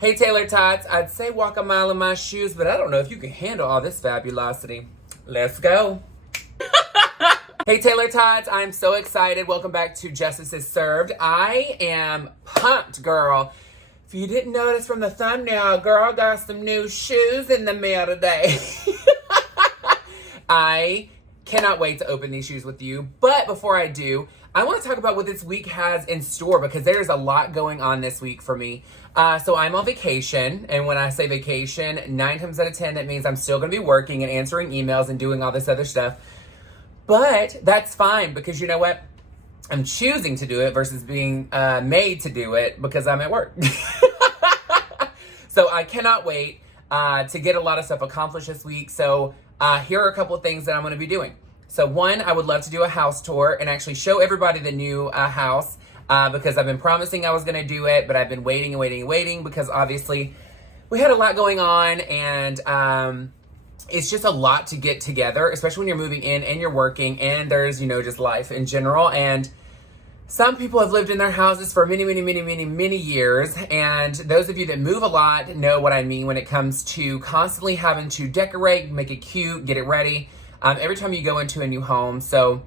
Hey Taylor-tots, I'd say walk a mile in my shoes, but I don't know if you can handle all this fabulosity. Let's go. Hey Taylor-tots, I'm so excited. Welcome back to Justice is Served. I am pumped, girl. If you didn't notice from the thumbnail, girl got some new shoes in the mail today. I cannot wait to open these shoes with you. But before I do, I want to talk about what this week has in store because there's a lot going on this week for me. So I'm on vacation, and when I say vacation, 9 times out of 10, that means I'm still going to be working and answering emails and doing all this other stuff. But that's fine because you know what? I'm choosing to do it versus being made to do it because I'm at work. So I cannot wait to get a lot of stuff accomplished this week. So here are a couple of things that I'm going to be doing. So one, I would love to do a house tour and actually show everybody the new house because I've been promising I was going to do it, but I've been waiting because obviously we had a lot going on and it's just a lot to get together, especially when you're moving in and you're working and there's, you know, just life in general. And some people have lived in their houses for many years. And those of you that move a lot know what I mean when it comes to constantly having to decorate, make it cute, get it ready. Every time you go into a new home. So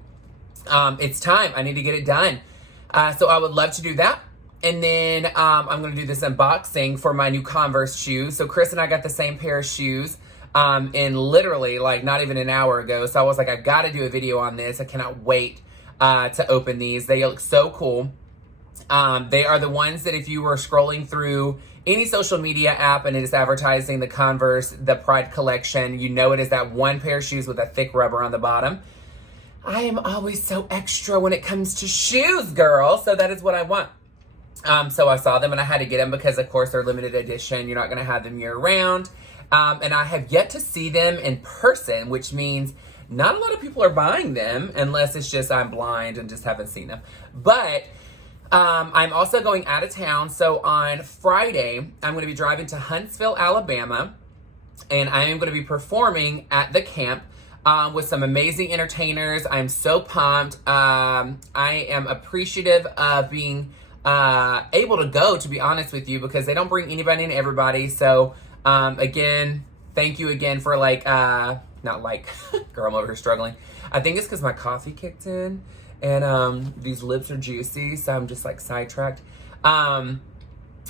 it's time. I need to get it done. So I would love to do that. And then I'm going to do this unboxing for my new Converse shoes. So Chris and I got the same pair of shoes in literally like not even an hour ago. So I was like, I've got to do a video on this. I cannot wait to open these. They look so cool. They are the ones that if you were scrolling through any social media app and it is advertising the Converse, the Pride collection, you know it is that one pair of shoes with a thick rubber on the bottom. I am always so extra when it comes to shoes, girl. So that is what I want. So I saw them and I had to get them because of course they're limited edition. You're not going to have them year round. And I have yet to see them in person, which means not a lot of people are buying them unless it's just I'm blind and just haven't seen them. But I'm also going out of town. So on Friday, I'm going to be driving to Huntsville, Alabama, and I am going to be performing at the camp with some amazing entertainers. I'm so pumped. I am appreciative of being able to go, to be honest with you, because they don't bring anybody and everybody. So again, thank you again for girl, I'm over here struggling. I think it's because my coffee kicked in. And these lips are juicy, so I'm just like sidetracked. But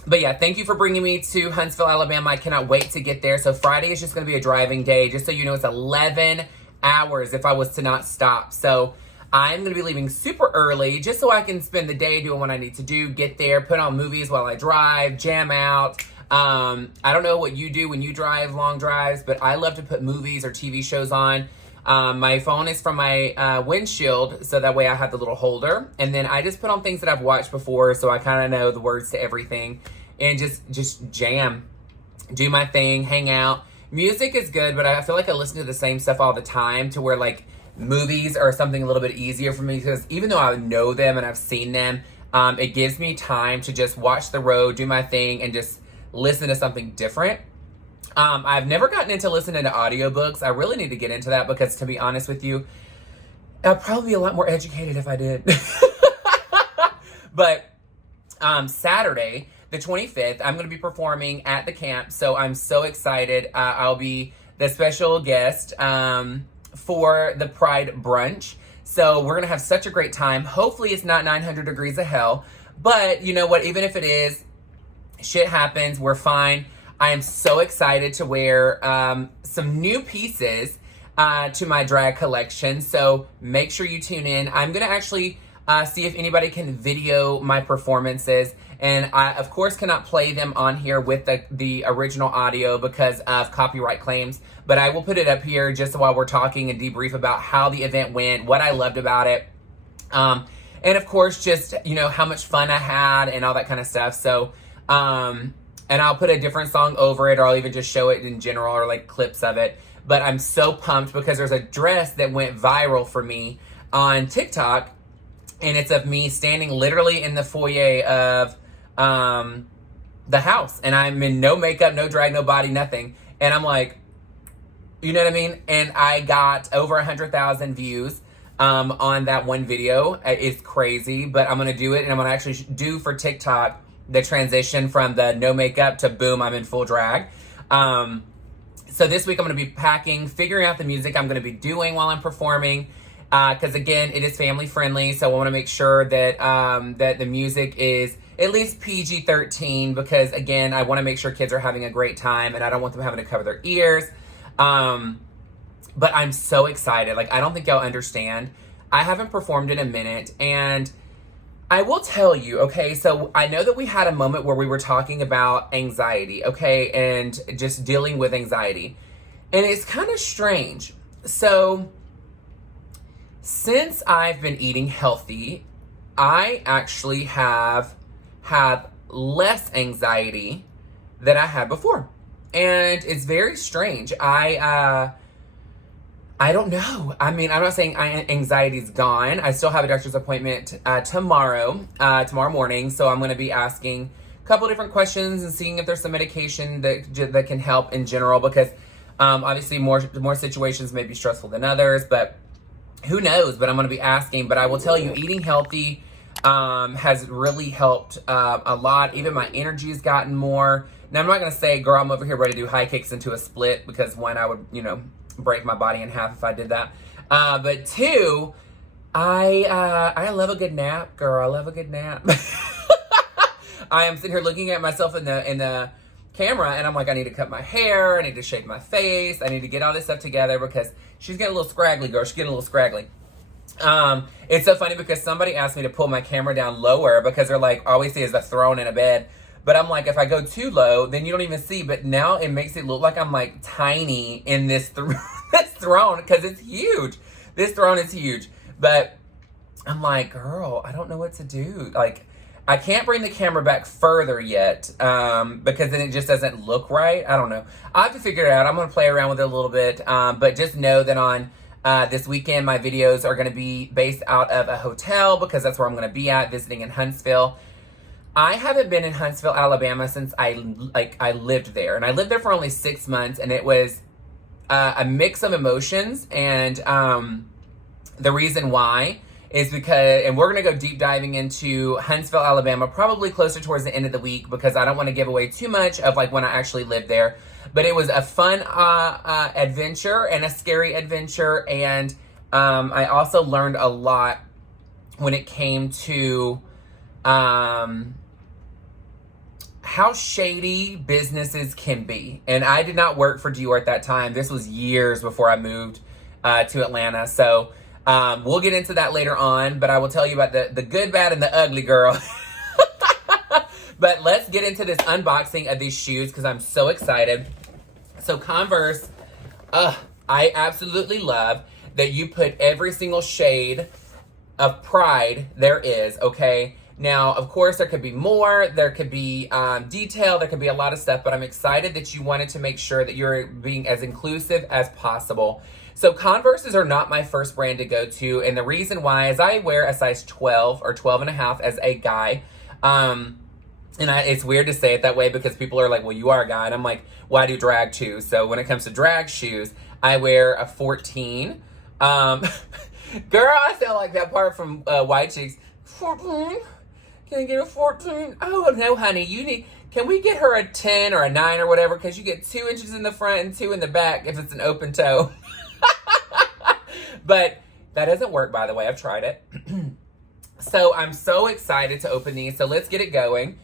yeah, thank you for bringing me to Huntsville, Alabama. I cannot wait to get there. So Friday is just going to be a driving day. Just so you know, it's 11 hours if I was to not stop. So I'm going to be leaving super early just so I can spend the day doing what I need to do, get there, put on movies while I drive, jam out. I don't know what you do when you drive long drives, but I love to put movies or TV shows on. My phone is from my windshield, so that way I have the little holder. And then I just put on things that I've watched before, so I kind of know the words to everything. And just jam, do my thing, hang out. Music is good, but I feel like I listen to the same stuff all the time to where, like, movies are something a little bit easier for me because even though I know them and I've seen them, it gives me time to just watch the road, do my thing, and just listen to something different. I've never gotten into listening to audiobooks. I really need to get into that because, to be honest with you, I'd probably be a lot more educated if I did. But Saturday, the 25th, I'm going to be performing at the camp. So I'm so excited. I'll be the special guest for the Pride brunch. So we're going to have such a great time. Hopefully it's not 900 degrees of hell. But you know what? Even if it is, shit happens. We're fine. I am so excited to wear some new pieces to my drag collection. So make sure you tune in. I'm going to actually see if anybody can video my performances. And I, of course, cannot play them on here with the original audio because of copyright claims. But I will put it up here just while we're talking and debrief about how the event went, what I loved about it. And, of course, just, you know, how much fun I had and all that kind of stuff. So, and I'll put a different song over it, or I'll even just show it in general or like clips of it. But I'm so pumped because there's a dress that went viral for me on TikTok. And it's of me standing literally in the foyer of the house. And I'm in no makeup, no drag, no body, nothing. And I'm like, you know what I mean? And I got over 100,000 views on that one video. It's crazy, but I'm going to do it. And I'm going to actually do for TikTok the transition from the no makeup to boom, I'm in full drag. So this week I'm going to be packing, figuring out the music I'm going to be doing while I'm performing. Because again, it is family friendly, so I want to make sure that that the music is at least PG-13, because again, I want to make sure kids are having a great time, and I don't want them having to cover their ears. But I'm so excited. Like, I don't think y'all understand. I haven't performed in a minute, and I will tell you, okay, so I know that we had a moment where we were talking about anxiety, okay, and just dealing with anxiety. And it's kind of strange. So since I've been eating healthy, I actually have had less anxiety than I had before. And it's very strange. I don't know. I mean, I'm not saying anxiety's gone. I still have a doctor's appointment tomorrow morning. So I'm going to be asking a couple different questions and seeing if there's some medication that can help in general, because obviously more situations may be stressful than others, but who knows? But I'm going to be asking. But I will tell you, eating healthy has really helped a lot. Even my energy has gotten more. Now, I'm not going to say, girl, I'm over here ready to do high kicks into a split, because one, I would, break my body in half if I did that. But two, I love a good nap, girl. I love a good nap. I am sitting here looking at myself in the camera, and I'm like, I need to cut my hair, I need to shave my face, I need to get all this stuff together, because she's getting a little scraggly, girl. She's getting a little scraggly. It's so funny because somebody asked me to pull my camera down lower, because they're like, all we see is a throne in a bed. But I'm like, if I go too low, then you don't even see. But now it makes it look like I'm like tiny in this throne, because it's huge. This throne is huge. But I'm like, girl, I don't know what to do. Like, I can't bring the camera back further yet, because then it just doesn't look right. I don't know. I have to figure it out. I'm going to play around with it a little bit. But just know that on this weekend, my videos are going to be based out of a hotel, because that's where I'm going to be at, visiting in Huntsville. I haven't been in Huntsville, Alabama since I lived there. And I lived there for only 6 months, and it was a mix of emotions. And the reason why is because, and we're going to go deep diving into Huntsville, Alabama, probably closer towards the end of the week, because I don't want to give away too much of like when I actually lived there. But it was a fun adventure and a scary adventure. And I also learned a lot when it came to how shady businesses can be. And I did not work for Dior at that time. This was years before I moved to Atlanta. So we'll get into that later on, but I will tell you about the good, bad, and the ugly, girl. But let's get into this unboxing of these shoes, because I'm so excited. So Converse, I absolutely love that you put every single shade of pride there is, okay? Now, of course, there could be more, there could be detail, there could be a lot of stuff, but I'm excited that you wanted to make sure that you're being as inclusive as possible. So Converses are not my first brand to go to, and the reason why is I wear a size 12 or 12 and a half as a guy. It's weird to say it that way, because people are like, well, you are a guy, and I'm like, well, I do drag too. So when it comes to drag shoes, I wear a 14. Girl, I sound like that part from White Chicks. 14? Can I get a 14? Oh, no, honey, can we get her a 10 or a 9 or whatever? Because you get 2 inches in the front and 2 in the back if it's an open toe. But that doesn't work, by the way. I've tried it. So I'm so excited to open these. So let's get it going.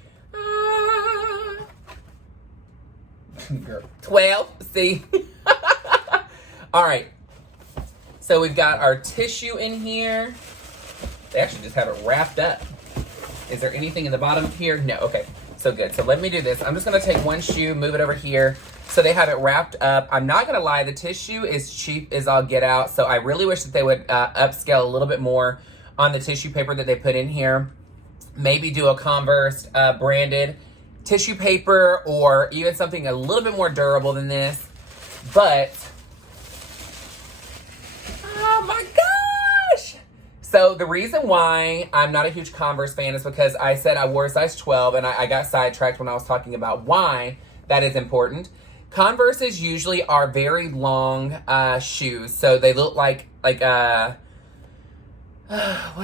12, see? All right. So we've got our tissue in here. They actually just have it wrapped up. Is there anything in the bottom here? No, okay, so good. So let me do this. I'm just gonna take one shoe, move it over here. So they have it wrapped up. I'm not gonna lie, the tissue is cheap as all get out. So I really wish that they would upscale a little bit more on the tissue paper that they put in here. Maybe do a Converse branded tissue paper, or even something a little bit more durable than this. But, oh my gosh! So the reason why I'm not a huge Converse fan is because I said I wore a size 12, and I got sidetracked when I was talking about why that is important. Converses usually are very long shoes, so they look like what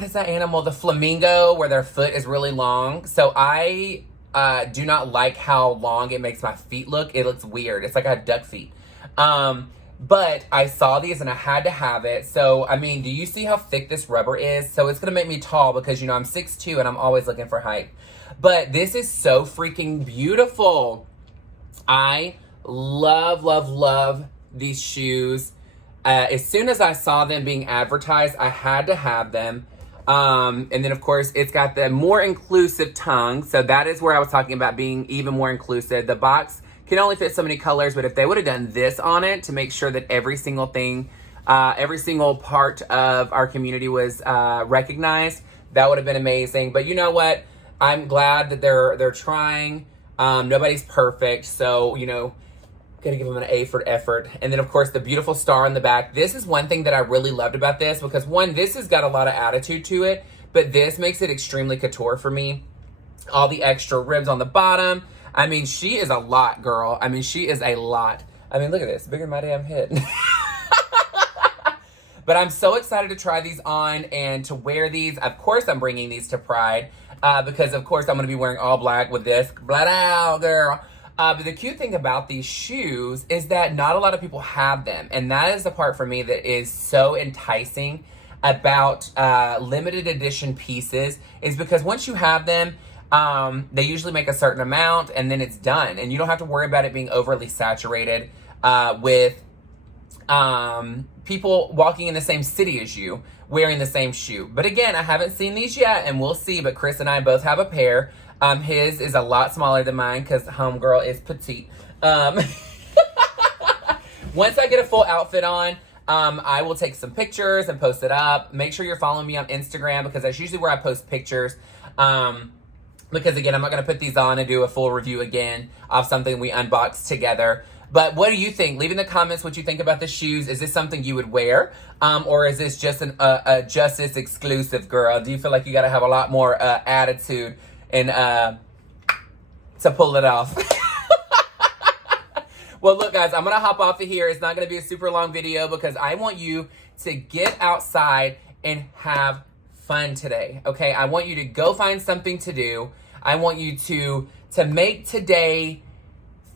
is that animal? The flamingo, where their foot is really long. So I do not like how long it makes my feet look. It looks weird. It's like I have duck feet. But I saw these and I had to have it. So, I mean, do you see how thick this rubber is? So it's going to make me tall because, you know, I'm 6'2" and I'm always looking for height. But this is so freaking beautiful. I love, love, love these shoes. As soon as I saw them being advertised, I had to have them. And then, of course, it's got the more inclusive tongue. So that is where I was talking about being even more inclusive. The box can only fit so many colors, but if they would have done this on it to make sure that every single thing, every single part of our community was recognized, that would have been amazing. But you know what? I'm glad that they're trying. Nobody's perfect, so, you know, gotta give them an A for effort. And then, of course, the beautiful star on the back. This is one thing that I really loved about this because, one, this has got a lot of attitude to it, but this makes it extremely couture for me. All the extra ribs on the bottom. I mean, she is a lot, girl. I mean, she is a lot. I mean, look at this. Bigger than my damn head. But I'm so excited to try these on and to wear these. Of course, I'm bringing these to Pride because, of course, I'm going to be wearing all black with this. Blood out, girl. But the cute thing about these shoes is that not a lot of people have them. And that is the part for me that is so enticing about limited edition pieces is because once you have them, they usually make a certain amount and then it's done. And you don't have to worry about it being overly saturated with people walking in the same city as you wearing the same shoe. But again, I haven't seen these yet and we'll see. But Chris and I both have a pair. His is a lot smaller than mine because homegirl is petite. Once I get a full outfit on, I will take some pictures and post it up. Make sure you're following me on Instagram because that's usually where I post pictures. Because again, I'm not going to put these on and do a full review again of something we unboxed together. But what do you think? Leave in the comments what you think about the shoes. Is this something you would wear? Or is this just a Justice exclusive, girl? Do you feel like you got to have a lot more attitude and to pull it off? Well, look, guys, I'm going to hop off of here. It's not going to be a super long video because I want you to get outside and have fun today, okay? I want you to go find something to do. I want you to make today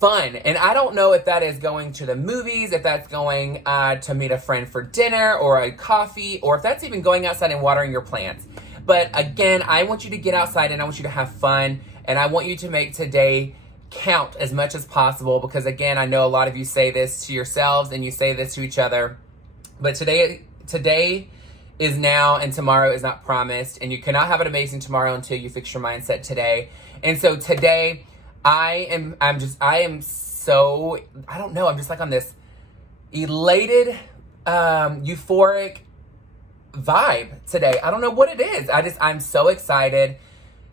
fun. And I don't know if that is going to the movies, if that's going to meet a friend for dinner or a coffee, or if that's even going outside and watering your plants. But again, I want you to get outside and I want you to have fun. And I want you to make today count as much as possible because again, I know a lot of you say this to yourselves and you say this to each other. But today is now and tomorrow is not promised. And you cannot have an amazing tomorrow until you fix your mindset today. And so today, I'm so, I don't know, I'm just like on this elated, euphoric vibe today. I don't know what it is. I'm so excited.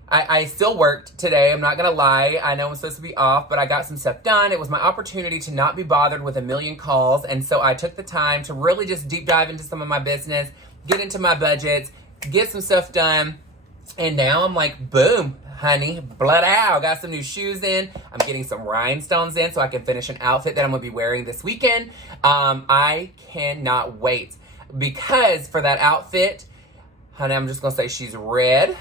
I still worked today. I'm not going to lie. I know I'm supposed to be off, but I got some stuff done. It was my opportunity to not be bothered with a million calls. And so I took the time to really just deep dive into some of my business, get into my budgets, get some stuff done. And now I'm like, boom, honey, blood out. Got some new shoes in. I'm getting some rhinestones in so I can finish an outfit that I'm going to be wearing this weekend. I cannot wait because for that outfit, honey, I'm just going to say she's red.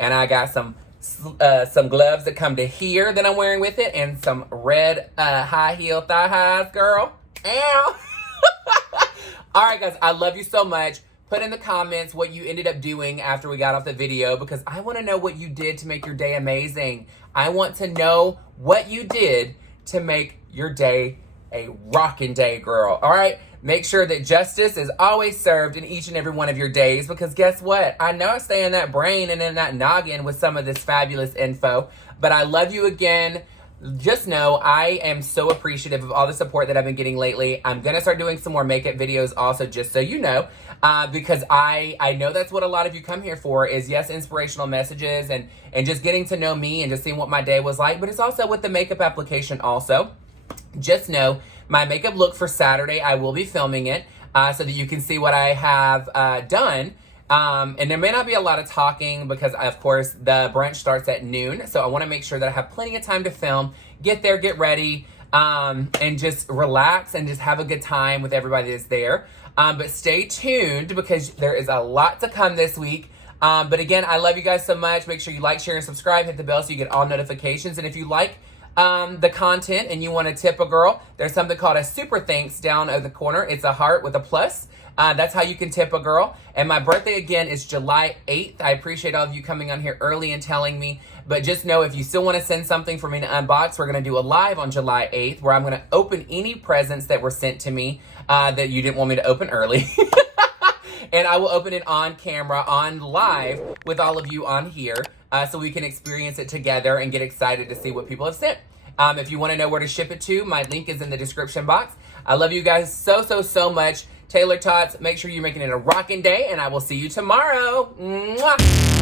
And I got some gloves that come to here that I'm wearing with it and some red high heel thigh highs, girl. Ow. All right, guys, I love you so much. Put in the comments what you ended up doing after we got off the video because I want to know what you did to make your day amazing. I want to know what you did to make your day a rockin' day, girl. All right? Make sure that justice is always served in each and every one of your days because guess what? I know I stay in that brain and in that noggin with some of this fabulous info, but I love you again. Just know I am so appreciative of all the support that I've been getting lately. I'm going to start doing some more makeup videos also, just so you know, because I know that's what a lot of you come here for is, yes, inspirational messages and just getting to know me and just seeing what my day was like, but it's also with the makeup application also. Just know my makeup look for Saturday, I will be filming it so that you can see what I have done. And there may not be a lot of talking because, of course, the brunch starts at noon. So I want to make sure that I have plenty of time to film, get there, get ready, and just relax and just have a good time with everybody that's there. But stay tuned because there is a lot to come this week. But again, I love you guys so much. Make sure you like, share, and subscribe. Hit the bell so you get all notifications. And if you like the content and you want to tip a girl, there's something called a super thanks down at the corner. It's a heart with a plus. That's how you can tip a girl. And my birthday again is July 8th. I appreciate all of you coming on here early and telling me. But just know if you still want to send something for me to unbox, we're going to do a live on July 8th where I'm going to open any presents that were sent to me that you didn't want me to open early. And I will open it on camera, on live, with all of you on here so we can experience it together and get excited to see what people have sent. If you want to know where to ship it to, my link is in the description box. I love you guys so much. Taylor Tots, make sure you're making it a rocking day, and I will see you tomorrow. Mwah!